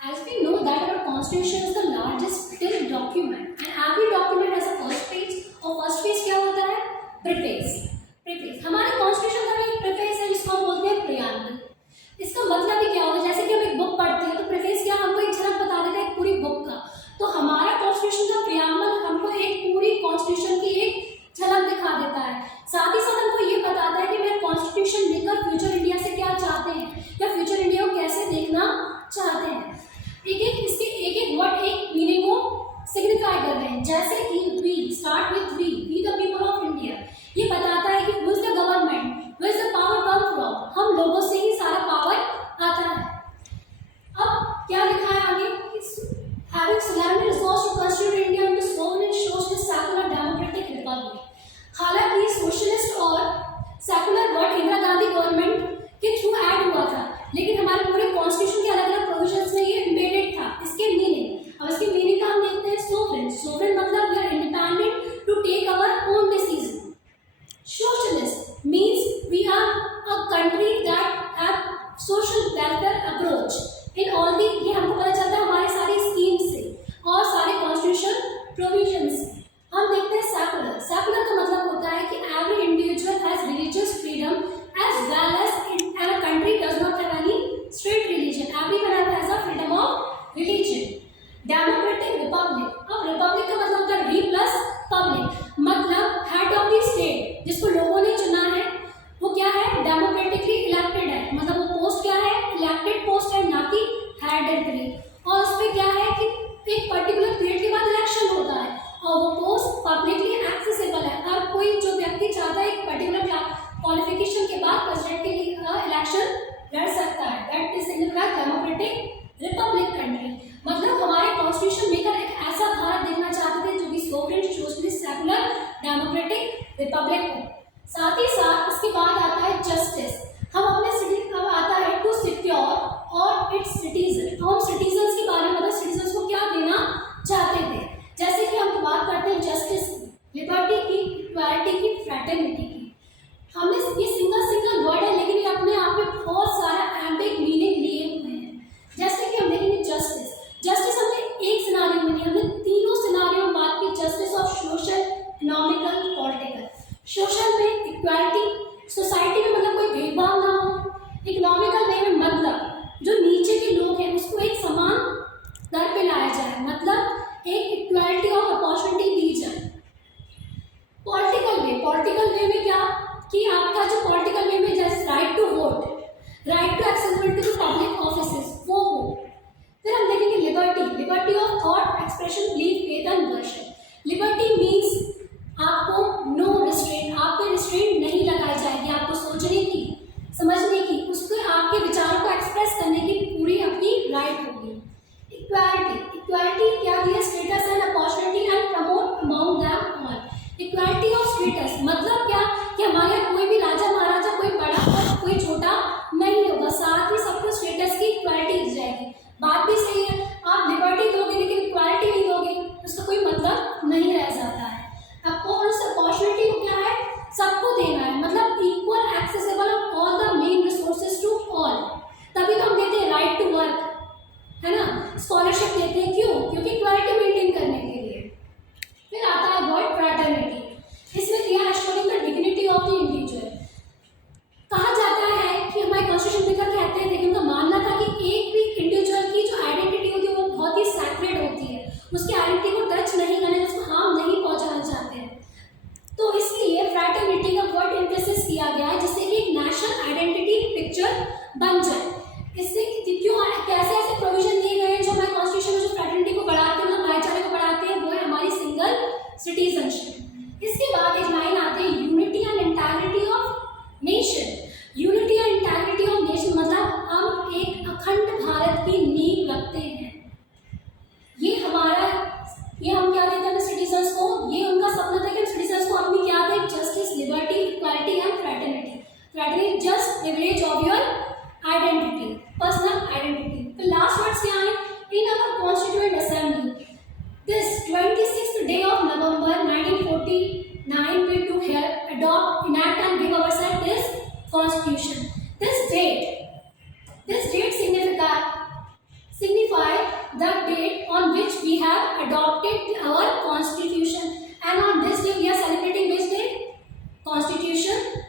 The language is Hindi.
As we know that our constitution is the largest still document and every document has a first page और first page क्या होता है? Preface. Preface. हमारे constitution का भी एक preface है जिसको हम बोलते हैं preamble. इसका मतलब ही क्या होता है? जैसे कि हम एक बुक पढ़ते हैं तो preface क्या हमको एक झलक बता देता है एक पूरी बुक का. तो हमारा constitution का preamble हमको एक पूरी constitution की एक झलक दिखा देता है. साथ ही साथ हमको ये बताता है कि मैं कॉन्स्टिट्यूशन लेकर फ्यूचर इंडिया से क्या चाहते हैं या फ्यूचर इंडिया को कैसे देखना चाहते हैं. इसके एक वर्ड एक मीनिंग को सिग्निफाई कर रहे हैं. जैसे कि we start with we the people of India. ये बताता है कि who is the government, who is the power come from. हम लोगों से ही सारा पावर आता है. अब क्या लिखा है आगे? Having solemnly resource to constitute India into sovereign socialist secular democratic republic. हालांकि सोशलिस्ट और सेकुलर वर्ड इंदिरा गांधी गवर्नमेंट के थ्रू ऐड हुआ था, लेकिन हमारे पूरे कॉन्स्टिट्यूशन के अलग अलग प्रोविजंस में ये एम्बेडेड था. इसके मीनिंग, अब इसके मीनिंग का हम देखते हैं. सोवरेन, सोवरेन मतलब we are independent to take our own decision. Socialist means we are a country that have social welfare approach in all the. ये हमको पता चलता है हमारे सारी स्कीम से और सारे कॉन्स्टिट्यूशन प्रोविजन से. हम देखते हैं सेकुलर. सेकुलर का मतलब होता है कि every individual has religious freedom as well as a country does not have any strict religion. Everyone has a freedom of religion. Democratic republic. अब रिपब्लिक का मतलब होता है री प्लस पब्लिक. मतलब हेड ऑफ द स्टेट जिसको लोगों ने चुना है वो क्या है? डेमोक्रेटिकली इलेक्टेड है. मतलब वो पोस्ट क्या है? इलेक्टेड पोस्ट है, ना कि हेरेडिटरी. और उसमें क्या है कि एक पर्टिकुलर पीरियड के बाद इलेक्शन होता है और वो पोस्ट पब्लिकली एक्सेसिबल है. हर कोई जो व्यक्ति चाहता है एक पर्टिकुलर क्वालिफिकेशन के बाद प्रेसिडेंट के लिए इलेक्शन लड़ सकता है. That is signified democratic Republic country. मतलब हमारे कॉन्स्टिट्यूशन मेकर एक ऐसा भारत देखना चाहते थे जो कि sovereign socialist secular democratic Republic हो. साथ ही साथ इसके बाद आता है जस्टिस. हम अपने सिटी अब आता है टू सिक्योर और इट्स सिटीजन. हम सिटीजन के बारे में मतलब सिटीजन को क्या देना चाहते थे. जैसे कि हम बात करते हैं जस्टिस, लिबर्टी की, इक्वालिटी की, फ्रेटर्निटी की. हमने ये सिंगल वर्ड है लेकिन ये अपने आप में बहुत सारा एम्बिग मीनिंग लिए हुए हैं. जैसे कि हम देखेंगे जस्टिस. जस्टिस हमने एक सिनारियो में नहीं, हमने तीनों सिनारियो में बात की. Justice of social, economical, political. Social में इक्वालिटी, सोसाइटी में मतलब कोई भेदभाव ना हो. इकोनॉमिकल वे में मतलब जो नीचे के लोग हैं उसको एक समान दर पे लाया जाए, मतलब एक इक्वालिटी ऑफ अपॉर्चुनिटी दी जाए. पॉलिटिकल वे में क्या कि आपका जो पॉलिटिकल वे में जैसे right to vote, right to accessibility to public offices, वो हो. फिर हम देखेंगे liberty of thought, expression, belief, faith and worship. Liberty means आपको नो रिस्ट्रेंट, आप पे रिस्ट्रेंट नहीं लगाई जाएगी. आपको सोचने की, समझने की, उसके आपके विचारों को एक्सप्रेस करने की पूरी आपकी राइट होगी. इक्वालिटी क्या दिया? Status and opportunity and promote among them all. Equality of status मतलब क्या कि हमारे यहाँ कोई भी राजा महाराजा, कोई बड़ा और कोई छोटा नहीं होगा. साथ ही सबको स्टेटस की इक्वालिटी दी जाएगी. बात भी सही है. आप लिबर्टी दोगे लेकिन इक्वालिटी नहीं दोगे उसका कोई मतलब नहीं रह जाता है. आपको उस अपॉर्चुनिटी को क्या है? सबको देना है. मतलब equal accessible of all the main resources to all. तभी तो हम देते हैं राइट टू वर्क, है ना, स्कॉलरशिप देते हैं. क्यों? क्योंकि इक्वालिटी मेंटेन करने के लिए. फिर आता है वर्ड फ्रैटर्निटी. इसमें क्या है? Showing the dignity of the individual. कहा जाता है कि हमारे कॉन्स्टिट्यूशन मेकर कहते हैं, लेकिन उनका मानना था कि एक भी इंडिविजुअल की जो आइडेंटिटी होती है वो बहुत ही सैक्रेड होती है. उसकी आइडेंटिटी को टच नहीं करना, उसको हार्म नहीं पहुंचाना चाहते हैं. तो इसलिए फ्रैटर्निटी का वर्ड एम्फेसिस किया गया है जिससे कि एक नेशनल आइडेंटिटी पिक्चर बन जाए. इससे क्यों कैसे ऐसे प्रोविजन दिए गए हैं जो हमारे कॉन्स्टिट्यूशन में जो फ्रैटर्निटी को बढ़ाते हैं, मतलब भाईचारे को बढ़ाते हैं, वो है हमारी सिंगल सिटीजनशिप. इसके बाद एक लाइन आती है unity and integrity of nation. Unity and integrity of nation मतलब हम एक अखंड भारत की नींव रखते हैं. ये हम क्या देते हैं सिटीजन्स को? ये उनका सपना था कि हम सिटीजन्स को अपनी क्या दें? Justice, liberty, equality and fraternity. Fraternity just privilege of your identity, personal identity. फिर लास्ट वर्ड्स क्या है? In our constituent assembly this 26th day of November 1949 we to here adopt, enact and give ourselves this constitution. This date signifies the date on which we have adopted our constitution, and on this day we are celebrating which day? Constitution